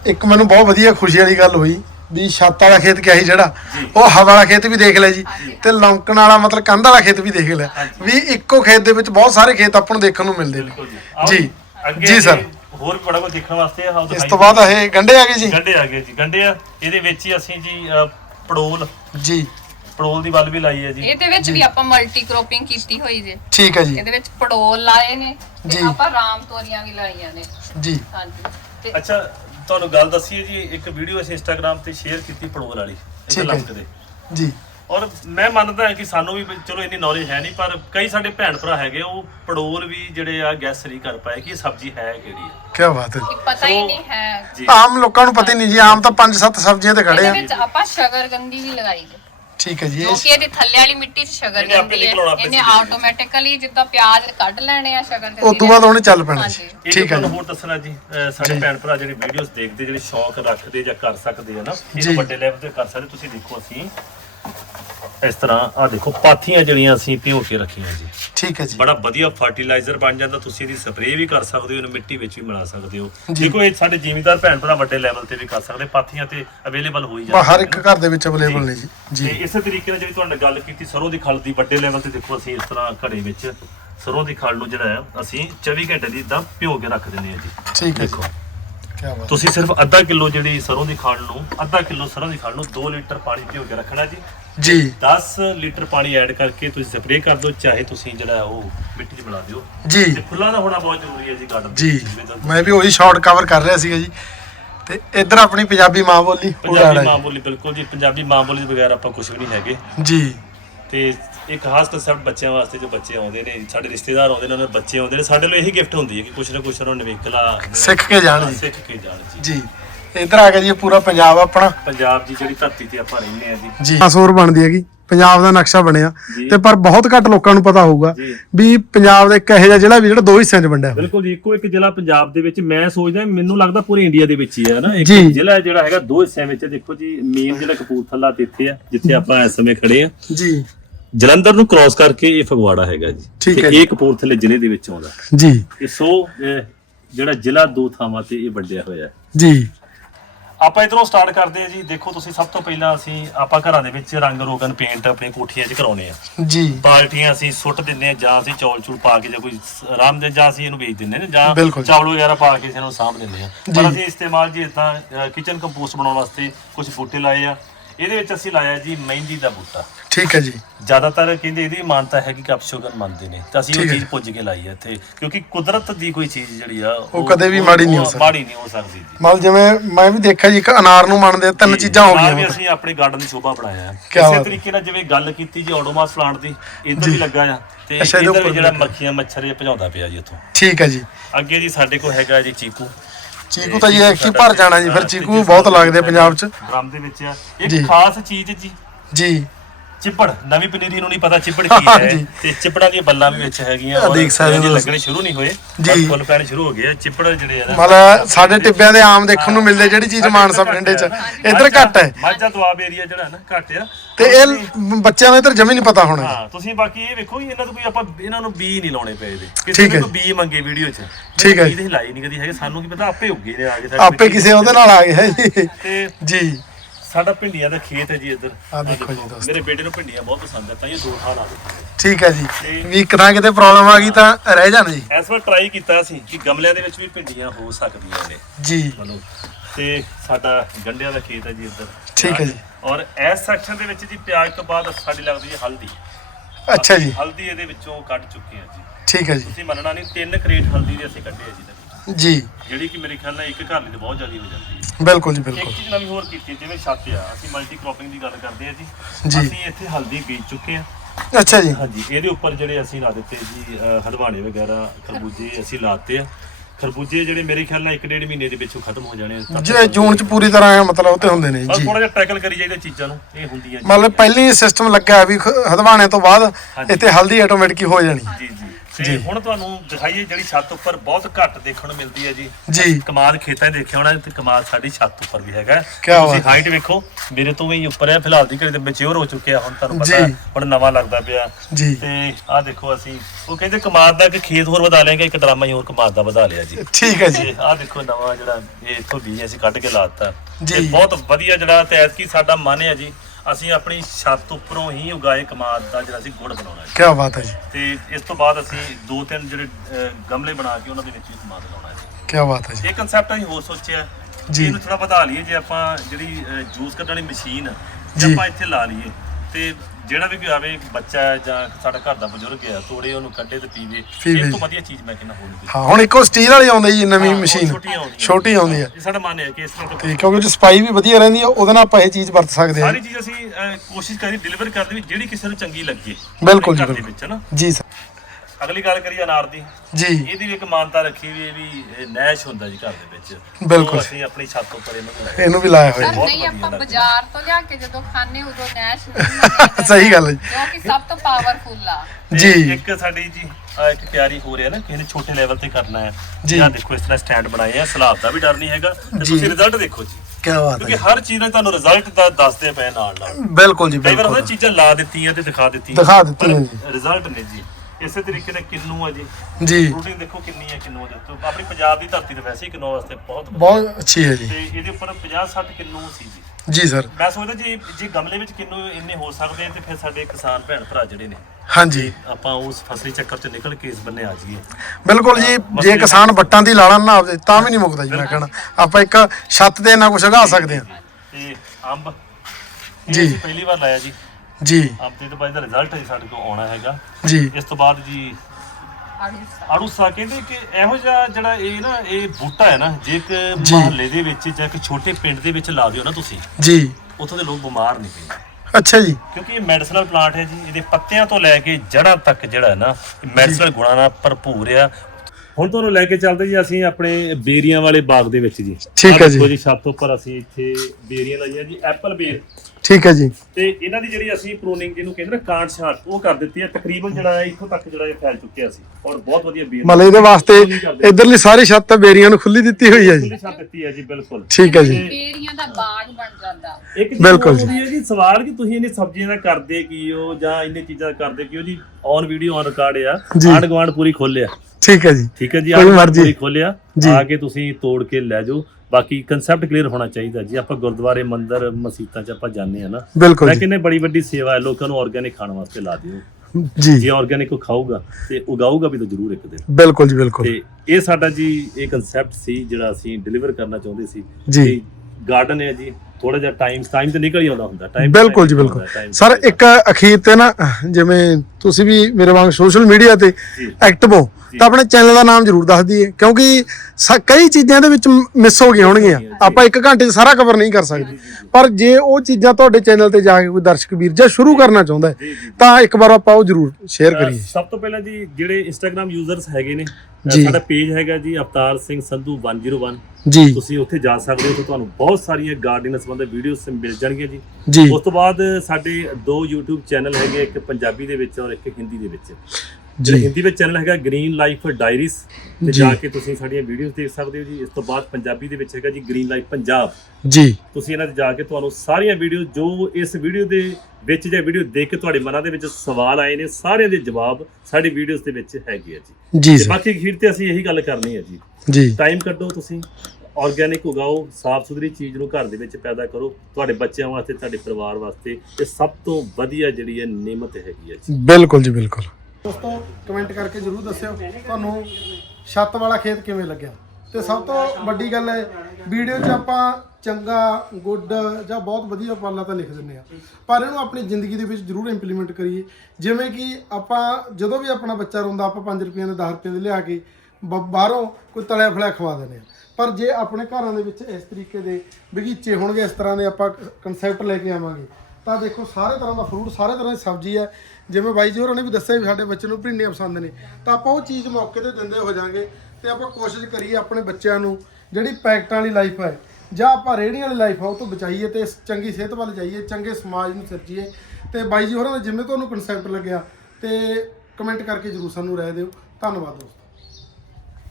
ਇੱਕ ਮੈਨੂੰ ਬਹੁਤ ਵਧੀਆ ਖੁਸ਼ੀ ਵਾਲੀ ਗੱਲ ਹੋਈ ਵੀ ਛੱਤ ਵਾਲਾ ਖੇਤ ਕਿਹਾ ਸੀ ਜਿਹੜਾ। ਜੀ। ਉਹ ਹਵਾ ਵਾਲਾ ਖੇਤ ਵੀ ਦੇਖ ਲਿਆ ਜੀ। ਤੇ ਲੌਂਕਣ ਵਾਲਾ ਮਤਲਬ ਕੰਧ ਵਾਲਾ ਖੇਤ ਵੀ ਦੇਖ ਲਿਆ। ਵੀ ਇੱਕੋ ਖੇਤ ਦੇ ਵਿੱਚ ਬਹੁਤ ਸਾਰੇ ਖੇਤ ਆਪਾਂ ਨੂੰ ਦੇਖਣ ਨੂੰ ਮਿਲਦੇ ਨੇ। ਬਿਲਕੁਲ ਜੀ। ਜੀ। ਅੱਗੇ ਜੀ ਸਰ। ਹੋਰ ਵੀ ਬੜਾ ਕੁਝ ਦੇਖਣ ਵਾਸਤੇ ਆ ਆਓ ਇਸ ਦਿਖਾਈ ਤੋਂ ਬਾਅਦ ਇਹ ਗੰਡੇ ਆ ਗਏ ਜੀ। ਗੰਡੇ ਆ ਗਏ ਜੀ ਗੰਡੇ ਆ। ਇਹਦੇ ਵਿੱਚ ਹੀ ਅਸੀਂ ਜੀ ਅਹ, ਪੜੋਲ। ਜੀ। ਪੜੋਲ ਦੀ ਵੱਲ ਵੀ ਲਾਈ ਹੈ ਜੀ। ਇਹਦੇ ਵਿੱਚ ਵੀ ਆਪਾਂ ਮਲਟੀ ਕ੍ਰੋਪਿੰਗ ਕੀਤੀ ਹੋਈ ਜੇ। ਠੀਕ ਹੈ ਜੀ। ਇਹਦੇ ਵਿੱਚ ਪੜੋਲ ਲਾਏ ਨੇ ਜੀ। ਤੇ ਆਪਾਂ ਰਾਮ ਤੋਰੀਆਂ ਵੀ ਲਾਈਆਂ ਨੇ। ਜੀ। ਹਾਂਜੀ। ਤੇ ਅੱਛਾ ਤੁਹਾਨੂੰ ਗੱਲ ਦੱਸੀਏ ਜੀ ਇੱਕ ਵੀਡੀਓ ਅਸੀਂ ਇੰਸਟਾਗ੍ਰam ਤੇ ਸ਼ੇਅਰ ਕੀਤੀ ਪੜੋਲ ਵਾਲੀ ਠੀਕ ਹੈ ਲੰਕ ਦੇ। ਜੀ। ਔਰ ਮੈਂ ਮੰਨਦਾ ਹਾਂ ਕਿ ਸਾਨੂੰ ਵੀ ਚਲੋ ਇੰਨੀ ਨੌਲੇਜ ਹੈ ਨਹੀਂ ਪਰ ਕਈ ਸਾਡੇ ਭੈਣ ਭਰਾ ਹੈਗੇ ਉਹ ਪੜੋਲ ਵੀ ਜਿਹੜੇ ਆ ਗੈਸ ਨਹੀਂ ਕਰ ਪਾਏ ਕਿ ਇਹ ਸਬਜ਼ੀ ਹੈ ਕਿਹੜੀ ਹੈ ਕੀ ਬਾਤ ਹੈ ਪਤਾ ਹੀ ਨਹੀਂ ਹੈ। ਜੀ। ਆਮ ਲੋਕਾਂ ਨੂੰ ਪਤਾ ਹੀ ਨਹੀਂ ਜੀ ਆਮ ਤਾਂ ਪੰਜ ਸੱਤ ਸਬਜ਼ੀਆਂ ਤੇ ਖੜੇ ਇਹਦੇ ਆ ਵਿੱਚ ਆਪਾਂ ਸ਼ਗਰਗੰਦੀ ਵੀ ਲਗਾਈ ਠੀਕ ਹੈ ਜੀ ਜੋ ਇਹ ਕਿ ਇਹਦੇ ਥੱਲੇ ਵਾਲੀ ਮਿੱਟੀ 'ਚ ਇਹਨੇ ਆਪੇ ਸ਼ਗਰਗੰਦੀ ਹੈ। ਨਿਕਲਣਾ ਆਪੇ ਇਹਨੇ ਸਿੱਧੇ ਆਟੋਮੈਟਿਕਲੀ ਜਿੱਦਾਂ ਪਿਆਜ਼ ਕੱਢ ਲੈਣੇ ਆ ਸ਼ਗਰਗੰਦੀ ਉਸ ਤੋਂ ਬਾਅਦ ਉਹਨੇ ਚੱਲ ਪੈਣਾ ਜੀ। ਇਹ ਠੀਕ ਹੈ ਤੁਹਾਨੂੰ ਜੀ। ਹੋਰ ਦੱਸਣਾ ਜੀ ਅਹ ਸਾਡੇ। ਭੈਣ ਭਰਾ ਜਿਹੜੇ ਵੀਡੀਓਜ਼ ਦੇਖਦੇ ਜਿਹੜੇ ਸ਼ੌਕ ਰੱਖਦੇ ਜਾਂ ਕਰ ਸਕਦੇ ਆ ਨਾ ਜੀ। ਇਹ ਵੱਡੇ ਲੈਵਲ ਤੇ ਕਰ ਸਕਦੇ ਤੁਸੀਂ ਦੇਖੋ ਅਸੀਂ। ਇਸ ਤਰ੍ਹਾਂ ਆ ਦੇਖੋ ਪਾਥੀਆਂ ਜਿਹੜੀਆਂ ਅਸੀਂ ਭਿਓ ਕੇ ਰੱਖੀਆਂ ਜੀ। ਠੀਕ ਹੈ ਜੀ। ਬੜਾ ਵਧੀਆ ਫਰਟੀਲਾਈਜ਼ਰ ਬਣ ਜਾਂਦਾ ਤੁਸੀਂ ਇਹਦੀ ਸਪਰੇਅ ਵੀ ਕਰ ਸਕਦੇ ਹੋ ਇਹਨੂੰ ਮਿੱਟੀ ਵਿੱਚ ਵੀ ਮਿਲਾ ਸਕਦੇ ਹੋ। ਦੇਖੋ ਇਹ ਸਾਡੇ ਜ਼ਿਮੀਂਦਾਰ ਭੈਣ ਭਰਾ ਵੱਡੇ ਲੈਵਲ ਤੇ ਵੀ ਕਰ ਸਕਦੇ ਪਾਥੀਆਂ ਤੇ ਅਵੇਲੇਬਲ ਹੋਈ ਬਾ ਹਰ ਇੱਕ ਘਰ ਦੇ ਵਿੱਚ ਅਵੇਲੇਬਲ ਨੇ ਜੀ। ਤੇ ਜੀ। ਇਸੇ ਤਰੀਕੇ ਨਾਲ ਜਿਹੜੀ ਤੁਹਾਨੂੰ ਗੱਲ ਕੀਤੀ ਸਰੋਂ ਦੀ ਖਲ ਦੀ ਵੱਡੇ ਲੈਵਲ ਤੇ ਦੇਖੋ ਅਸੀਂ ਇਸ ਤਰ੍ਹਾਂ ਘੜੇ ਵਿੱਚ ਸਰੋਂ ਦੀ ਖਲ ਨੂੰ ਜਿਹੜਾ ਹੈ ਅਸੀਂ 24 ਘੰਟੇ ਦੀ ਇਦਾਂ ਭਿਓ ਕੇ ਰੱਖ ਦਿੰਦੇ ਹਾਂ ਜੀ। ਠੀਕ ਹੈ ਦੇਖੋ। ਜੀ ਬਾਤ ਤੁਸੀਂ ਸਿਰਫ ਅੱਧਾ ਕਿਲੋ ਜਿਹੜੀ ਸਰੋਂ ਦੀ ਖਲ ਨੂੰ ਅੱਧਾ ਕਿਲੋ ਸਰੋਂ ਦੀ ਖਲ ਨੂੰ 2 ਲੀਟਰ ਪਾਣੀ ਭਿਓ ਕੇ ਰੱਖਣਾ ਜੀ। ਜੀ। 10 ਲੀਟਰ ਪਾਣੀ ਐਡ ਕਰਕੇ ਤੁਸੀਂ ਸਪਰੇਅ ਕਰ ਦਿਓ ਚਾਹੇ ਤੁਸੀਂ ਜਿਹੜਾ ਉਹ ਮਿੱਟੀ 'ਚ ਮਿਲਾ ਦਿਓ। ਜੀ। ਤੇ ਖੁੱਲਾ ਦਾ ਹੋਣਾ ਬਹੁਤ ਜ਼ਰੂਰੀ ਹੈ ਜੀ ਗਾਰਡਨ ਜੀ। ਮੈਂ ਵੀ ਉਹੀ ਸ਼ਾਰਟ ਕਵਰ ਕਰ ਰਿਹਾ ਸੀਗਾ ਜੀ। ਤੇ ਇੱਧਰ ਆਪਣੀ ਪੰਜਾਬੀ ਮਾਂ ਬੋਲੀ ਪੰਜਾਬੀ ਮਾਂ ਬੋਲੀ ਬਿਲਕੁਲ ਜੀ। ਪੰਜਾਬੀ ਮਾਂ ਬੋਲੀ ਬਗੈਰ ਆਪਾਂ ਕੁਝ ਵੀ ਨਹੀਂ ਹੈਗੇ। ਜੀ। ਤੇ ਇੱਕ ਖਾਸ ਕਨਸੈਪਟ ਬੱਚਿਆਂ ਵਾਸਤੇ ਜੋ ਬੱਚੇ ਆਉਂਦੇ ਨੇ ਸਾਡੇ ਰਿਸ਼ਤੇਦਾਰ ਆਉਂਦੇ ਨੇ ਉਹਨਾਂ ਦੇ ਬੱਚੇ ਆਉਂਦੇ ਨੇ ਸਾਡੇ ਲਈ ਇਹੀ ਗਿਫਟ ਹੁੰਦੀ ਹੈ ਕਿ ਕੁਛ ਨਾ ਕੁਛ ਉਹਨਾਂ ਨੂੰ ਨਿਵੇਕਲਾ ਸਿੱਖ ਕੇ ਜਾਣ ਜੀ। ਸਿੱਖ ਕੇ ਜਾਣ ਜੀ। ਜੀ। ਇੱਧਰ ਆ ਗਿਆ ਜੀ ਪੂਰਾ ਪੰਜਾਬ ਆਪਣਾ। ਪੰਜਾਬ ਦੀ ਜਿਹੜੀ ਧਰਤੀ ਤੇ ਆਪਾਂ ਰਹਿੰਦੇ ਆ ਜੀ। ਜੀ। ਅਸੂਰ ਬਣਦੀ ਹੈਗੀ। ਪੰਜਾਬ ਦਾ ਨਕਸ਼ਾ ਬਣਿਆ। ਤੇ ਪਰ ਬਹੁਤ ਘੱਟ ਲੋਕਾਂ ਨੂੰ ਪਤਾ ਹੋਊਗਾ। ਵੀ ਪੰਜਾਬ ਦਾ ਇੱਕ ਇਹੋ ਜਿਹਾ ਜਿਹੜਾ ਵੀ ਜਿਹੜਾ ਦੋ ਹਿੱਸਿਆਂ 'ਚ ਵੰਡਿਆ ਹੋਇਆ। ਬਿਲਕੁਲ ਜੀ ਇੱਕੋ ਇੱਕ ਜ਼ਿਲ੍ਹਾ ਪੰਜਾਬ ਦੇ ਵਿੱਚ ਮੈਂ ਸੋਚਦਾ ਮੈਨੂੰ ਲੱਗਦਾ ਪੂਰੇ ਇੰਡੀਆ ਦੇ ਵਿੱਚ ਹੀ ਹੈ ਨਾ। ਇੱਕ। ਜ਼ਿਲ੍ਹਾ ਜਿਹੜਾ ਹੈਗਾ ਦੋ ਹਿੱਸਿਆਂ ਵਿੱਚ। ਦੇਖੋ ਜੀ ਮੇਨ ਜਿਹੜਾ ਕਪੂਰਥਲਾ ਤੇ ਇੱਥੇ ਆ ਜਿੱਥੇ ਆਪਾਂ ਇਸ ਸਮੇਂ ਖੜੇ ਆ ਜੀ। ਜਲੰਧਰ ਨੂੰ ਕ੍ਰਾਸ ਕਰਕੇ ਇਹ ਫਗਵਾੜਾ ਹੈਗਾ ਜੀ। ਤੇ। ਇਹ ਕਪੂਰਥਲੇ ਜ਼ਿਲ੍ਹੇ ਦੇ ਵਿੱਚ ਆਉਂਦਾ। ਜੀ। ਸੋ ਜਿਹੜਾ ਜ਼ਿਲ੍ਹਾ ਦੋ ਥਾਵਾਂ ਤੇ ਇਹ ਵੰਡਿਆ ਹੋਇਆ ਹੈ। ਜੀ। ਆਪਾਂ ਇਧਰੋਂ ਸਟਾਰਟ ਕਰਦੇ ਹਾਂ ਜੀ। ਦੇਖੋ ਤੁਸੀਂ ਸਭ ਤੋਂ ਪਹਿਲਾਂ ਅਸੀਂ ਆਪਾਂ ਘਰਾਂ ਦੇ ਵਿੱਚ ਰੰਗ ਰੋਗਨ ਪੇਂਟ ਆਪਣੀ ਕੋਠੀਆਂ 'ਚ ਕਰਾਉਨੇ ਆ ਜੀ। ਬਾਲਟੀਆਂ ਅਸੀਂ ਸੁੱਟ ਦਿੰਨੇ ਆ ਜਾਂ ਅਸੀਂ ਚੌਲ ਚੂਲ ਪਾ ਕੇ ਜਾਂ ਕੋਈ ਆਰਾਮ ਦੇ ਜਾਂ ਅਸੀਂ ਇਹਨੂੰ ਵੇਚ ਦਿੰਨੇ ਨੇ ਜਾਂ ਬਿਲਕੁਲ। ਚਾਵਲ ਵਗੈਰਾ ਪਾ ਕੇ ਇਹਨੂੰ ਸਾਂਭ ਦਿੰਨੇ ਆ ਜੀ। ਪਰ ਅਸੀਂ ਇਸਤੇਮਾਲ ਜੀ ਇਦਾਂ ਕਿਚਨ ਕੰਪੋਸਟ ਬਣਾਉਣ ਵਾਸਤੇ ਕੁਝ ਬੂਟੇ ਲਾਏ ਆ। ਇਹਦੇ ਵਿੱਚ ਅਸੀਂ ਲਾਇਆ ਜੀ ਮਹਿੰਦੀ ਦਾ ਬੂਟਾ। ਠੀਕ ਹੈ ਜੀ। ਜ਼ਿਆਦਾਤਰ ਕਹਿੰਦੇ ਇਹਦੀ ਮਾਨਤਾ ਹੈ ਕਿ ਕੱਪ ਸ਼ੂਗਰ ਮੰਨਦੇ ਨੇ ਤਾਂ ਅਸੀਂ ਉਹ। ਚੀਜ਼ ਪੁੱਜ ਕੇ ਲਾਈ ਹੈ ਇੱਥੇ ਕਿਉਂਕਿ ਕੁਦਰਤ ਦੀ ਕੋਈ ਚੀਜ਼ ਜਿਹੜੀ ਆ ਉਹ ਕਦੇ ਵੀ ਮਾੜੀ ਨਹੀਂ ਹੋ ਸਕਦੀ। ਮਾੜੀ ਨਹੀਂ ਹੋ ਸਕਦੀ ਜੀ। ਮਤਲਬ ਜਿਵੇਂ ਮੈਂ ਵੀ ਦੇਖਿਆ ਜੀ ਇੱਕ ਅਨਾਰ ਨੂੰ ਮੰਨਦੇ ਤਿੰਨ ਚੀਜ਼ਾਂ ਹੋ ਨਾਲ ਵੀ ਗਈਆਂ ਅਸੀਂ ਆਪਣੇ ਗਾਰਡਨ ਦੀ ਸ਼ੋਭਾ ਬਣਾਇਆ ਇਸੇ। ਤਰੀਕੇ ਨਾਲ ਜਿਵੇਂ ਗੱਲ ਕੀਤੀ ਜੀ ਆਟੋਮਾਸ ਪਲਾਂਟ ਦੀ ਇੱਧਰ ਵੀ ਲੱਗਾ ਆ ਤੇ ਇਹਦੇ ਇੱਧਰ ਵੀ ਜਿਹੜਾ। ਮੱਖੀਆਂ ਮੱਛਰ ਇਹ ਭਜਾਉਂਦਾ ਪਿਆ ਜੀ ਇੱਥੋਂ। ਠੀਕ ਹੈ ਜੀ। ਅੱਗੇ ਜੀ ਸਾਡੇ ਕੋਲ ਹੈਗਾ ਜੀ ਚੀਕੂ। ਚੀਕੂ ਤਾਂ ਜੀ ਐਕਚੁਅਲੀ ਭਰ ਜਾਣਾ ਜੀ ਫਿਰ ਚੀਕੂ ਬਹੁਤ ਲੱਗਦੇ ਪੰਜਾਬ 'ਚ। ਡਰਮ ਦੇ ਵਿੱਚ ਆ। ਇੱਕ ਖਾਸ ਚੀਜ਼ ਜੀ। ਜੀ। ਚਿੱਪੜ ਨਵੀਂ ਪਨੀਰੀ ਨੂੰ ਨਹੀਂ ਪਤਾ ਚਿੱਪੜ ਕੀ ਹੈ। ਹਾਂਜੀ। ਤੇ ਚਿੱਪੜਾਂ ਦੀਆਂ ਬੱਲਾਂ ਵੀ ਵਿੱਚ ਹੈਗੀਆਂ ਆਹ ਦੇਖ ਸਕਦੇ ਹੋ। ਲੱਗਣੇ ਸ਼ੁਰੂ ਨਹੀਂ ਹੋਏ ਜੀ। ਫੁੱਲ ਪੈਣੇ ਸ਼ੁਰੂ ਹੋ ਗਏ ਆ। ਚਿੱਪੜ ਜਿਹੜੇ ਆ ਨਾ ਮਤਲਬ ਸਾਡੇ ਟਿੱਬਿਆਂ ਦੇ ਆਮ ਦੇਖਣ ਨੂੰ ਮਿਲਦੇ ਜਿਹੜੀ ਚੀਜ਼ ਮਾਨਸਾ ਬਠਿੰਡੇ 'ਚ। ਇੱਧਰ ਘੱਟ ਹੈ। ਮਾਝਾ ਦੁਆਬ ਏਰੀਆ ਜਿਹੜਾ ਨਾ ਘੱਟ ਆ। ਤੇ ਇਹ ਬੱਚਿਆਂ ਨੂੰ ਇੱਧਰ ਜਮੀ ਨਹੀਂ ਪਤਾ ਹੋਣਾ। ਹਾਂ ਤੁਸੀਂ ਬਾਕੀ ਇਹ ਵੇਖੋ ਜੀ, ਇਹਨਾਂ ਤੋਂ ਕੋਈ ਆਪਾਂ ਇਹਨਾਂ ਨੂੰ ਬੀ ਨਹੀਂ ਲਾਉਣੇ ਪਏ ਦੇ ਠੀਕ ਕਿਸੇ ਹੈ। ਨੇ ਕੋਈ ਬੀ ਮੰਗੇ ਵੀਡੀਓ 'ਚ। ਠੀਕ ਹੈ। ਤੇ ਲਾਈ ਨਹੀਂ ਕਦੀ ਹੈਗੇ। ਸਾਨੂੰ ਕੀ ਪਤਾ ਆਪੇ ਉੱਗੇ ਨੇ ਆ ਕੇ ਸਾਡੇ ਆਪੇ ਕਿਸੇ ਉਹਦੇ ਨਾਲ ਆ ਗਿਆ ਜੀ ਤੇ ਜੀ। ਸਾਡਾ ਭਿੰਡੀਆਂ ਦਾ ਖੇਤ ਹੈ ਜੀ ਇੱਧਰ। ਆਹ ਦੇਖੋ ਜੀ ਦੋਸਤੋ। ਮੇਰੇ ਬੇਟੇ ਨੂੰ ਭਿੰਡੀਆਂ ਬਹੁਤ ਪਸੰਦ ਹੈ ਤਾਂ ਇਹ ਦੋ ਥਾਂ ਲਾ ਦਿੱਤੇ ਠੀਕ ਹੈ ਜੀ। ਵੀ ਕਿਤੇ ਕਿਤੇ ਪ੍ਰੋਬਲਮ ਆ ਗਈ ਤਾਂ ਰਹਿ ਜਾਣਾ ਜੀ। ਇਸ ਵਾਰ ਟਰਾਈ ਕੀਤਾ ਸੀ ਕਿ ਗਮਲਿਆਂ ਦੇ ਵਿੱਚ ਵੀ ਭਿੰਡੀਆਂ ਹੋ ਸਕਦੀਆਂ ਨੇ। ਜੀ। ਮਤਲਬ ਤੇ ਸਾਡਾ ਗੰਡਿਆਂ ਦਾ ਖੇਤ ਹੈ ਜੀ ਇੱਧਰ। ਠੀਕ ਹੈ ਜੀ। ਔਰ ਇਸ ਸੈਕਸ਼ਨ ਦੇ ਵਿੱਚ ਜੀ ਪਿਆਜ਼ ਤੋਂ ਬਾਅਦ ਸਾਡੀ ਲੱਗਦੀ ਹੈ ਹਲਦੀ। ਅੱਛਾ ਜੀ। ਹਲਦੀ ਇਹਦੇ ਵਿੱਚੋਂ ਕੱਢ ਚੁੱਕੇ ਹਾਂ ਜੀ। ਠੀਕ ਹੈ ਜੀ। ਤੁਸੀਂ ਮੰਨਣਾ ਨਹੀਂ ਤਿੰਨ ਕਰੇਟ ਹਲਦੀ ਦੇ ਅਸੀਂ ਕੱਢੇ ਆ ਜੀ। ਜੀ। ਜਿਹੜੀ ਕਿ ਮੇਰੇ ਖਿਆਲ ਨਾਲ ਇੱਕ ਘਰ ਲਈ ਤਾਂ ਬਹੁਤ ਜ਼ਿਆਦਾ ਹੋ ਜਾਂਦੀ ਹੈ। ਬਿਲਕੁਲ ਜੀ ਇੱਕ ਬਿਲਕੁਲ। ਚੀਜ਼ ਨਵੀਂ ਹੋਰ ਕੀਤੀ ਜਿਵੇਂ ਛੱਤ ਆ ਅਸੀਂ ਮਲਟੀ ਕ੍ਰੋਪਿੰਗ ਦੀ ਗੱਲ ਕਰਦੇ ਆ ਜੀ। ਜੀ। ਅਸੀਂ ਇੱਥੇ ਹਲਦੀ ਬੀਜ ਚੁੱਕੇ ਆ ਅੱਛਾ ਜੀ। ਹਾਂਜੀ ਇਹਦੇ ਉੱਪਰ ਜਿਹੜੇ ਅਸੀਂ ਲਾ ਦਿੱਤੇ ਜੀ ਅਹ, ਹਲਵਾਣੇ ਵਗੈਰਾ ਖਰਬੂਜੇ ਅਸੀਂ ਲਾਤੇ ਆ। ਖਰਬੂਜੇ ਜਿਹੜੇ ਮੇਰੇ ਖਿਆਲ ਨਾਲ 1.5 ਮਹੀਨੇ ਦੇ ਵਿੱਚੋਂ ਖਤਮ ਹੋ ਜਾਣੇ ਆ। ਜਿਹੜੇ ਜੂਨ 'ਚ ਪੂਰੀ ਤਰ੍ਹਾਂ ਐਂ ਮਤਲਬ ਉੱਤੇ ਹੁੰਦੇ ਨੇ ਬਸ ਜੀ। ਥੋੜਾ ਜਿਹਾ ਟੈਕਲ ਕਰੀ ਜਾਈਦਾ ਚੀਜ਼ਾਂ ਨੂੰ ਇਹ ਹੁੰਦੀਆਂ ਜੀ ਮਤਲਬ ਪਹਿਲੀ ਸਿਸਟਮ ਲੱਗਿਆ ਵੀ ਖ- ਹਦਵਾਣੇ ਤੋਂ ਬਾਅਦ। ਇੱਥੇ ਹਲਦੀ ਆਟੋਮੈਟਿਕ ਹੋ ਜਾਣੀ। ਜੀ ਜੀ। ਤੇ ਹੁਣ ਤੁਹਾਨੂੰ ਦਿਖਾਈਏ ਜਿਹੜੀ ਛੱਤ ਉੱਪਰ ਬਹੁਤ ਘੱਟ ਦੇਖਣ ਨੂੰ ਮਿਲਦੀ ਹੈ ਜੀ। ਜੀ। ਕਮਾਲ ਖੇਤਾਂ 'ਚ ਦੇਖਿਆ ਹੋਣਾ ਤੇ ਕਮਾਲ ਸਾਡੀ ਛੱਤ ਉੱਪਰ ਵੀ ਹੈਗਾ। ਕਿਆ ਤੁਸੀਂ ਹੈ। ਹਾਈਟ ਵੇਖੋ ਮੇਰੇ ਤੋਂ ਵੀ ਉੱਪਰ ਹੈ ਫਿਲਹਾਲ ਦੀ ਘੜੀ ਤੇ ਮੈਚਿਓਰ ਹੋ ਚੁੱਕਿਆ ਹੁਣ ਤੁਹਾਨੂੰ ਪਤਾ ਜੀ। ਹੁਣ ਨਵਾਂ ਲੱਗਦਾ ਪਿਆ। ਜੀ। ਤੇ ਆਹ ਦੇਖੋ ਅਸੀਂ ਉਹ ਕਹਿੰਦੇ ਕਮਾਦ ਦਾ ਇੱਕ ਖੇਤ ਹੋਰ ਵਧਾ ਲਿਆਂਗੇ ਇੱਕ ਡਰਾਮਾ ਹੀ ਹੋਰ ਕਮਾਦ ਦਾ ਵਧਾ ਲਿਆ ਜੀ। ਠੀਕ ਹੈ ਜੀ। ਤੇ ਆਹ ਦੇਖੋ ਨਵਾਂ ਜਿਹੜਾ ਇਹ ਇੱਥੋਂ ਬੀਜ ਅਸੀਂ ਕੱਢ ਕੇ ਲਾਤਾ ਜੀ। ਤੇ ਬਹੁਤ ਵਧੀਆ ਜਿਹੜਾ ਤੇ ਐਤਕੀ ਸਾਡਾ ਮਨ ਹੈ ਜੀ ਅਸੀਂ ਆਪਣੀ ਛੱਤ ਉੱਪਰੋਂ ਹੀ ਉਗਾਏ ਕਮਾਦ ਦਾ ਜਿਹੜਾ ਅਸੀਂ ਗੁੜ ਬਣਾਉਣਾ ਹੈ। ਕੀ ਬਾਤ ਹੈ ਜੀ। ਤੇ ਇਸ ਤੋਂ ਬਾਅਦ ਅਸੀਂ ਦੋ ਤਿੰਨ ਜਿਹੜੇ ਅਹ, ਗਮਲੇ ਬਣਾ ਕੇ ਉਹਨਾਂ ਦੇ ਵਿੱਚ ਵੀ ਕਮਾਦ ਲਾਉਣਾ ਹੈ। ਕੀ ਬਾਤ ਹੈ ਜੀ। ਇਹ ਕਨਸੈਪਟ ਅਸੀਂ ਹੋਰ ਸੋਚਿਆ। ਜੀ। ਇਹਨੂੰ ਥੋੜਾ ਵਧਾ ਲਈਏ ਜੇ ਆਪਾਂ ਜਿਹੜੀ ਜੂਸ ਕੱਢਣ ਵਾਲੀ ਮਸ਼ੀਨ ਜੀ। ਜੇ। ਆਪਾਂ ਇੱਥੇ ਲਾ ਲਈਏ ਤੇ ਜਿਹੜਾ ਵੀ ਕੋਈ ਆਵੇ ਬੱਚਾ ਹੈ ਜਾਂ ਸਾਡਾ ਘਰ ਦਾ ਬਜ਼ੁਰਗ ਹੈ ਤੋੜੇ ਉਹਨੂੰ ਕੱਢੇ ਤੇ ਪੀਵੇ ਪੀਵੇ। ਇਹ ਤੋਂ ਵਧੀਆ ਚੀਜ਼ ਮੈਂ ਕਹਿੰਦਾ ਹੋਰ ਨਹੀਂ। ਹਾਂ ਹੁਣ ਇੱਕੋ ਸਟੀਲ ਵਾਲੀ ਆਉਂਦੀ ਜੀ ਨਵੀਂ ਮਸ਼ੀਨ। ਛੋਟੀ ਆਉਂਦੀ ਹੈ। ਇਹ ਸਾਡਾ ਮਨ ਹੈ ਕਿ ਇਸ ਤਰ੍ਹਾਂ ਤੇ ਕਿਉਂਕਿ ਉਹ ਸਪਾਈ ਵੀ ਵਧੀਆ ਰਹਿੰਦੀ ਹੈ ਉਹਦੇ ਨਾਲ ਆਪਾਂ ਇਹ ਚੀਜ਼ ਵਰਤ ਸਕਦੇ ਹਾਂ। ਸਾਰੀ ਚੀਜ਼ ਅਸੀਂ ਅਹ, ਕੋਸ਼ਿਸ਼ ਕਰੀ ਡਿਲੀਵਰ ਕਰਦੇ ਵੀ ਜਿਹੜੀ ਕਿਸੇ ਨੂੰ ਚੰਗੀ ਲੱਗੇ। ਬਿਲਕੁਲ ਜੀ, ਘਰ ਦੇ ਬਿਲਕੁਲ। ਵਿੱਚ ਜੀ ਸਰ। ਅਗਲੀ ਗੱਲ ਕਰੀਏ ਅਨਾਰ ਦੀ ਜੀ ਇਹਦੀ ਵੀ ਇੱਕ ਮਾਨਤਾ ਰੱਖੀ ਵੀ ਇਹ ਵੀ ਨੈਸ਼ ਹੁੰਦਾ ਜੀ ਘਰ ਦੇ ਵਿੱਚ ਬਿਲਕੁਲ। ਅਸੀਂ ਆਪਣੀ ਛੱਤ ਉੱਪਰ ਇਹਨੂੰ ਵੀ ਲਾਇਆ ਇਹਨੂੰ ਵੀ ਲਾਇਆ ਹੋਇਆ ਨਹੀਂ ਆਪਾਂ। ਬਾਜ਼ਾਰ ਤੋਂ ਲਿਆ ਕੇ ਜਦੋਂ ਖਾਣੇ ਉਦੋਂ ਨੈਸ਼ [laughs] ਸਹੀ ਗੱਲ ਹੈ ਜੀ। ਕਿਉਂਕਿ ਸਭ ਤੋਂ ਪਾਵਰਫੁਲ ਆ ਜੀ। ਇੱਕ ਸਾਡੀ ਜੀ ਇੱਕ ਤਿਆਰੀ ਹੋ ਰਹੀ ਹੈ ਨਾ ਕਿਸੇ ਨੇ ਛੋਟੇ ਲੈਵਲ ਤੇ ਕਰਨਾ ਹੈ ਜੀ। ਆਹ ਦੇਖੋ ਇਸ ਤਰ੍ਹਾਂ ਸਟੈਂਡ ਬਣਾਏ ਆ ਸਲਾਬ ਦਾ ਵੀ ਡਰ ਨਹੀਂ ਹੈਗਾ ਤੇ। ਤੁਸੀਂ ਰਿਜ਼ਲਟ ਦੇਖੋ ਜੀ ਕੀ ਬਾਤ ਹੈ ਕਿਉਂਕਿ ਹਰ ਚੀਜ਼ ਨਾਲ ਤੁਹਾਨੂੰ ਰਿਜ਼ਲਟ ਦਾ ਦੱਸਦੇ ਪਏ ਨਾਲ ਨਾਲ ਜੀ। ਬਿਲਕੁਲ ਜੀ ਕਈ ਵਾਰ ਬਿਲਕੁਲ ਚੀਜ਼ਾਂ ਲਾ ਦਿੱਤੀਆਂ ਤੇ ਦਿਖਾ ਦਿੱਤੀਆਂ ਦਿਖਾ ਦਿੱਤੀਆਂ ਜੀ। ਰਿਜ਼ਲਟ ਨੇ ਜੀ ਇਸੇ ਤਰੀਕੇ ਨਾਲ ਕਿੰਨੂ ਆ ਜੀ। ਜੀ। ਪ੍ਰੋਟੀਨ ਦੇਖੋ ਕਿੰਨੀ ਹੈ ਕਿੰਨੂ ਦੇ ਉੱਤੇ ਆਪਣੀ ਪੰਜਾਬ ਦੀ ਧਰਤੀ ਤੇ ਵੈਸੇ ਹੀ ਕਿੰਨੂ ਵਾਸਤੇ ਬਹੁਤ ਵਧੀਆ। ਬਹੁਤ ਅੱਛੀ ਹੈ ਜੀ। ਤੇ ਇਹਦੇ ਉੱਪਰ 50 60 ਕਿੰਨੂ ਸੀ ਜੀ। ਜੀ ਸਰ। ਮੈਂ ਸੋਚਦਾ ਜੀ ਜੇ ਗਮਲੇ ਵਿੱਚ ਕਿੰਨੂ ਇੰਨੇ ਹੋ ਸਕਦੇ ਆ ਤੇ ਫਿਰ ਸਾਡੇ ਕਿਸਾਨ ਭੈਣ ਭਰਾ ਜਿਹੜੇ ਨੇ ਹਾਂਜੀ। ਆਪਾਂ ਉਸ ਫਸਲੀ ਚੱਕਰ ਚ ਨਿਕਲ ਕੇ ਇਸ ਬੰਨੇ ਆ ਜਾਈਏ। ਬਿਲਕੁਲ ਜੀ ਜੇ ਕਿਸਾਨ ਵੱਟਾਂ ਦੀ ਲਾਣਾ ਨਾ ਆਪਦੇ ਤਾਂ ਵੀ ਨਹੀਂ ਮੁੱਕਦਾ ਜੀ ਮੈਂ ਕਹਿਣਾ। ਆਪਾਂ ਇੱਕ ਛੱਤ ਤੇ ਇੰਨਾ ਕੁਝ ਉਗਾ ਸਕਦੇ ਹਾਂ ਤੇ ਅੰਬ। ਇਹ ਜੀ। ਅਸੀਂ ਪਹਿਲੀ ਵਾਰ ਲਾਇਆ ਜੀ। ਜੀ। ਅੰਬ ਦੇ ਤੋਂ ਬਾਅਦ ਦਾ ਰਿਜ਼ਲਟ ਹੈ ਸਾਡੇ ਕੋਲ ਆਉਣਾ ਹੈਗਾ। ਜੀ। ਇਸ ਤੋਂ ਬਾਅਦ ਜੀ ਆੜੂਸਾ। ਕਹਿੰਦੇ ਕਿ ਇਹੋ ਜਿਹਾ ਜਿਹੜਾ ਇਹ ਨਾ ਇਹ ਬੂਟਾ ਹੈ ਨਾ ਜੇ ਇੱਕ। ਮਹੱਲੇ ਦੇ ਵਿੱਚ ਜਾਂ ਇੱਕ ਛੋਟੇ ਪਿੰਡ ਦੇ ਵਿੱਚ ਲਾ ਦਿਓ ਨਾ ਤੁਸੀਂ ਜੀ। ਉੱਥੋਂ ਦੇ ਲੋਕ ਬਿਮਾਰ ਨਹੀਂ ਪੈਂਦੇ ਅੱਛਾ ਜੀ। ਕਿਉਂਕਿ ਇਹ ਮੈਡੀਸਨਲ ਪਲਾਂਟ ਹੈ ਜੀ ਇਹਦੇ ਪੱਤਿਆਂ ਤੋਂ ਲੈ ਕੇ ਜੜ੍ਹਾਂ ਤੱਕ ਜਿਹੜਾ ਹੈ ਨਾ ਮੈਡੀਸਨਲ ਗੁਣਾਂ ਨਾਲ ਭਰਪੂਰ ਆ। ਹੁਣ ਤੁਹਾਨੂੰ ਲੈ ਕੇ ਚੱਲਦੇ ਜੀ ਅਸੀਂ ਆਪਣੇ ਬੇਰੀਆਂ ਵਾਲੇ ਬਾਗ ਦੇ ਵਿੱਚ ਜੀ। ਠੀਕ ਹੈ ਜੀ। ਦੇਖੋ ਜੀ ਛੱਤ ਉੱਪਰ ਅਸੀਂ ਇੱਥੇ ਬੇਰੀਆਂ ਲਾਈਆਂ ਜੀ ਐਪਲ ਬੇਰ। ਠੀਕ ਹੈ ਜੀ। ਤੇ ਇਹਨਾਂ ਦੀ ਜਿਹੜੀ ਅਸੀਂ ਪ੍ਰੂਨਿੰਗ ਜਿਹਨੂੰ ਕਹਿੰਦੇ ਨਾ ਕਾਂਟ ਛਾਟ ਉਹ ਕਰ ਦਿੱਤੀ ਹੈ। ਤਕਰੀਬਨ ਜਿਹੜਾ ਹੈ ਇੱਥੋਂ ਤੱਕ ਜਿਹੜਾ ਇਹ ਫੈਲ ਚੁੱਕਿਆ ਸੀ ਔਰ ਬਹੁਤ ਵਧੀਆ ਬੇਰ ਮਤਲਬ ਇਹਦੇ ਵਾਸਤੇ ਇਧਰਲੀ ਸਾਰੀ ਛੱਤ ਤਾਂ ਬੇਰੀਆਂ ਨੂੰ ਖੁੱਲੀ ਦਿੱਤੀ ਹੋਈ ਹੈ ਜੀ। ਖੁੱਲੀ ਛੱਤ ਦਿੱਤੀ ਹੈ ਜੀ ਬਿਲਕੁਲ। ਠੀਕ ਹੈ ਜੀ। ਬੇਰੀਆਂ ਦਾ ਬਾਗ ਬਣ ਜਾਂਦਾ। ਇੱਕ ਬਿਲਕੁਲ ਜੀ। ਹੁੰਦੀ ਹੈ ਜੀ ਸਵਾਲ ਕਿ ਤੁਸੀਂ ਇਹਨੇ ਸਬਜ਼ੀਆਂ ਦਾ ਕਰਦੇ ਕੀ ਹੋ ਜਾਂ ਇਹਨੇ ਚੀਜ਼ਾਂ ਦਾ ਕਰਦੇ ਕੀ ਹੋ ਜੀ ਔਨ ਵੀਡੀਓ ਔਨ ਰਿਕਾਰਡ ਆ। ਆਂਡ ਗਵਾਂਡ ਪੂਰੀ ਖੋਲਿਆ ਠੀਕ ਹੈ ਜੀ। ਠੀਕ ਹੈ ਜੀ ਆਹ ਮਰਜ਼ੀ। ਪੂਰੀ ਖੋਲਿਆ ਜੀ। ਆ ਕੇ ਤੁਸੀਂ ਤੋੜ ਕੇ ਲੈ ਜਾਓ। ਬਾਕੀ ਕਨਸੈਪਟ ਕਲੀਅਰ ਹੋਣਾ ਚਾਹੀਦਾ ਜੀ। ਆਪਾਂ ਗੁਰਦੁਆਰੇ ਮੰਦਿਰ ਮਸਜਿਦਾਂ 'ਚ ਆਪਾਂ ਜਾਂਦੇ ਆ ਨਾ। ਬਿਲਕੁਲ ਮੈਂ ਜੀ। ਕਹਿੰਦਾ ਬੜੀ ਵੱਡੀ ਸੇਵਾ ਹੈ ਲੋਕਾਂ ਨੂੰ ਆਰਗੈਨਿਕ ਖਾਣ ਵਾਸਤੇ ਲਾ ਦਿਓ। ਜੀ। ਜੇ ਆਰਗੈਨਿਕ ਉਹ ਖਾਊਗਾ ਤੇ ਉਗਾਊਗਾ ਵੀ ਤਾਂ ਜ਼ਰੂਰ ਇੱਕ ਦਿਨ। ਬਿਲਕੁਲ ਜੀ ਬਿਲਕੁਲ। ਤੇ ਇਹ ਸਾਡਾ ਜੀ ਇਹ ਕਨਸੈਪਟ ਸੀ ਜਿਹੜਾ ਅਸੀਂ ਡਿਲੀਵਰ ਕਰਨਾ ਚਾਹੁੰਦੇ ਸੀ। ਜੀ। ਗਾਰਡਨ ਹੈ ਜੀ ਥੋੜਾ ਜਿਹਾ ਟਾਈਮ ਟਾਈਮ ਤੇ ਨਿਕਲ ਹੀ ਆਉਂਦਾ ਹੁੰਦਾ ਟਾਈਮ ਬਿਲਕੁਲ ਜੀ ਬਿਲਕੁਲ। ਸਰ ਇੱਕ ਅਖੀਰ ਤੇ ਨਾ ਜਿਵੇਂ ਤੁਸੀਂ ਵੀ ਮੇਰੇ ਵਾਂਗ ਸੋਸ਼ਲ ਮੀਡੀਆ ਤੇ ਜੀ। ਐਕਟਿਵ ਹੋ ਤਾਂ ਆਪਣੇ ਚੈਨਲ ਦਾ ਨਾਮ ਜ਼ਰੂਰ ਦੱਸ ਦਈਏ ਕਿਉਂਕਿ ਸ- ਕਈ ਚੀਜ਼ਾਂ ਦੇ ਵਿੱਚ ਮਿਸ ਹੋ ਗਈਆਂ ਹੋਣਗੀਆਂ। ਆਪਾਂ ਇੱਕ ਘੰਟੇ 'ਚ ਸਾਰਾ ਕਵਰ ਨਹੀਂ ਕਰ ਸਕਦੇ। ਪਰ ਜੇ ਉਹ ਚੀਜ਼ਾਂ ਤੁਹਾਡੇ ਚੈਨਲ ਤੇ ਜਾ ਕੇ ਕੋਈ ਦਰਸ਼ਕ ਵੀਰ ਜਾਂ ਸ਼ੁਰੂ ਕਰਨਾ ਚਾਹੁੰਦਾ ਹੈ ਤਾਂ ਇੱਕ ਵਾਰ ਆਪਾਂ ਉਹ ਜ਼ਰੂਰ ਸ਼ੇਅਰ ਕਰੀਏ। ਸਭ ਤੋਂ ਪਹਿਲਾਂ ਜੀ ਜਿਹੜੇ ਇੰਸਟਾਗ੍ਰam ਯੂਜ਼ਰਸ ਹੈਗੇ ਨੇ ਜੀ। ਸਾਡਾ ਪੇਜ ਹੈਗਾ ਜੀ ਅਵਤਾਰ ਸਿੰਘ ਸੰਧੂ 101 ਜੀ। ਤੁਸੀਂ ਉੱਥੇ ਜਾ ਸਕਦੇ ਹੋ ਤੇ ਤੁਹਾਨੂੰ ਬਹੁਤ ਸਾਰੀਆਂ ਗਾਰਡਨ ਨਾਲ ਸੰਬੰਧਿਤ ਵੀਡੀਓਜ਼ ਮਿਲ ਜਾਣਗੀਆਂ ਜੀ। ਜੀ। ਉਸ ਤੋਂ ਬਾਅਦ ਸਾਡੇ ਦੋ YouTube ਚੈਨਲ ਹੈਗੇ ਇੱਕ ਪੰਜਾਬੀ ਦੇ ਵਿੱਚ ਔਰ ਇੱਕ ਹਿੰਦੀ ਦੇ ਵਿੱਚ। ਜਿਹੜਾ ਜੀ। ਹਿੰਦੀ ਵਿੱਚ ਚੈਨਲ ਹੈਗਾ ਗ੍ਰੀਨ ਲਾਈਫ ਡਾਇਰੀਜ਼ ਤੇ ਜੀ। ਕੇ ਤੁਸੀਂ ਸਾਡੀਆਂ ਵੀਡੀਓਜ਼ ਦੇਖ ਸਕਦੇ ਹੋ ਜੀ। ਇਸ ਤੋਂ ਬਾਅਦ ਪੰਜਾਬੀ ਦੇ ਵਿੱਚ ਹੈਗਾ ਜੀ ਗ੍ਰੀਨ ਲਾਈਫ ਪੰਜਾਬ ਜੀ। ਤੁਸੀਂ ਇਹਨਾਂ ਤੇ ਜਾ ਕੇ ਤੁਹਾਨੂੰ ਸਾਰੀਆਂ ਵੀਡੀਓ ਜੋ ਇਸ ਵੀਡੀਓ ਦੇ ਵਿੱਚ ਜਾਂ ਵੀਡੀਓ ਦੇਖ ਕੇ ਤੁਹਾਡੇ ਮਨਾਂ ਦੇ ਵਿੱਚ ਸਵਾਲ ਆਏ ਨੇ ਸਾਰਿਆਂ ਦੇ ਜਵਾਬ ਸਾਡੀ ਵੀਡੀਓਜ਼ ਦੇ ਵਿੱਚ ਹੈਗੇ ਆ ਜੀ। ਜੀ ਤੇ ਬਾਕੀ ਅਖੀਰ ਤੇ ਅਸੀਂ ਇਹੀ ਗੱਲ ਕਰਨੀ ਹੈ ਜੀ। ਜੀ। ਟਾਈਮ ਕੱਢੋ ਤੁਸੀਂ ਆਰਗੇਨਿਕ ਉਗਾਓ ਸਾਫ਼ ਸੁਥਰੀ ਚੀਜ਼ ਨੂੰ ਘਰ ਦੇ ਵਿੱਚ ਪੈਦਾ ਕਰੋ ਤੁਹਾਡੇ ਬੱਚਿਆਂ ਵਾਸਤੇ ਤੁਹਾਡੇ ਪਰਿਵਾਰ ਵਾਸਤੇ ਇਹ ਸਭ ਤੋਂ ਵਧੀਆ ਜਿਹੜੀ ਹੈ ਨਿਮਤ ਹੈਗੀ ਹੈ ਜੀ। ਬਿਲਕੁਲ ਜੀ ਬਿਲਕੁਲ। ਦੋਸਤੋ ਕਮੈਂਟ ਕਰਕੇ ਜਰੂਰ ਦੱਸਿਓ ਤੁਹਾਨੂੰ ਛੱਤ ਵਾਲਾ ਖੇਤ ਕਿਵੇਂ ਲੱਗਿਆ। ਤੇ ਸਭ ਤੋਂ ਵੱਡੀ ਗੱਲ ਹੈ ਵੀਡੀਓ 'ਚ ਆਪਾਂ ਚੰਗਾ ਗੁੱਡ ਜਾਂ ਬਹੁਤ ਵਧੀਆ ਉਪਾਲਾ ਤਾਂ ਲਿਖ ਦਿੰਦੇ ਆ ਪਰ ਇਹਨੂੰ ਆਪਣੀ ਜ਼ਿੰਦਗੀ ਦੇ ਵਿੱਚ ਜਰੂਰ ਇੰਪਲੀਮੈਂਟ ਕਰੀਏ। ਜਿਵੇਂ ਕਿ ਆਪਾਂ ਜਦੋਂ ਵੀ ਆਪਣਾ ਬੱਚਾ ਰੋਂਦਾ, ਆਪਾਂ 5 ਰੁਪਏ ਦੇ 10 ਰੁਪਏ ਦੇ ਲਿਆ ਕੇ ਬ- ਬਾਹਰੋਂ ਕੋਈ ਤਲਿਆ ਫਲਿਆ ਖਵਾ ਦਿੰਦੇ ਆ ਪਰ ਜੇ ਆਪਣੇ ਘਰਾਂ ਦੇ ਵਿੱਚ ਇਸ ਤਰੀਕੇ ਦੇ ਬਗੀਚੇ ਹੋਣਗੇ, ਇਸ ਤਰ੍ਹਾਂ ਦੇ ਆਪਾਂ ਕਨਸੈਪਟ ਲੈ ਕੇ ਆਵਾਂਗੇ ਤਾਂ ਦੇਖੋ ਸਾਰੇ ਤਰ੍ਹਾਂ ਦਾ ਫਰੂਟ ਸਾਰੇ ਤਰ੍ਹਾਂ ਦੀ ਸਬਜ਼ੀ ਹੈ। ਜਿਵੇਂ ਬਾਈ ਜੀ ਹੋਰਾਂ ਨੇ ਵੀ ਦੱਸਿਆ ਵੀ ਸਾਡੇ ਬੱਚੇ ਨੂੰ ਭਿੰਡੀਆਂ ਪਸੰਦ ਨੇ। ਤਾਂ ਆਪਾਂ ਉਹ ਚੀਜ਼ ਮੌਕੇ ਤੇ ਦਿੰਦੇ ਹੋ ਜਾਾਂਗੇ ਤੇ ਆਪਾਂ ਕੋਸ਼ਿਸ਼ ਕਰੀਏ ਆਪਣੇ ਬੱਚਿਆਂ ਨੂੰ ਜਿਹੜੀ ਪੈਕਟਾਂ ਵਾਲੀ ਲਾਈਫ ਹੈ ਜਾਂ ਆਪਾਂ ਰੇਹੜੀਆਂ ਵਾਲੀ ਲਾਈਫ ਆ, ਉਹ ਤੋਂ ਬਚਾਈਏ ਤੇ ਚੰਗੀ ਸਿਹਤ ਵੱਲ ਜਾਈਏ, ਚੰਗੇ ਸਮਾਜ ਨੂੰ ਸਿਰਜੀਏ। ਤੇ ਬਾਈ ਜੀ ਹੋਰਾਂ ਦਾ ਜਿਵੇਂ ਤੁਹਾਨੂੰ ਕਨਸੈਪਟ ਲੱਗਿਆ ਤੇ ਕਮੈਂਟ ਕਰਕੇ ਜਰੂਰ ਸਾਨੂੰ ਰਾਏ ਦਿਓ। ਧੰਨਵਾਦ ਦੋਸਤੋ।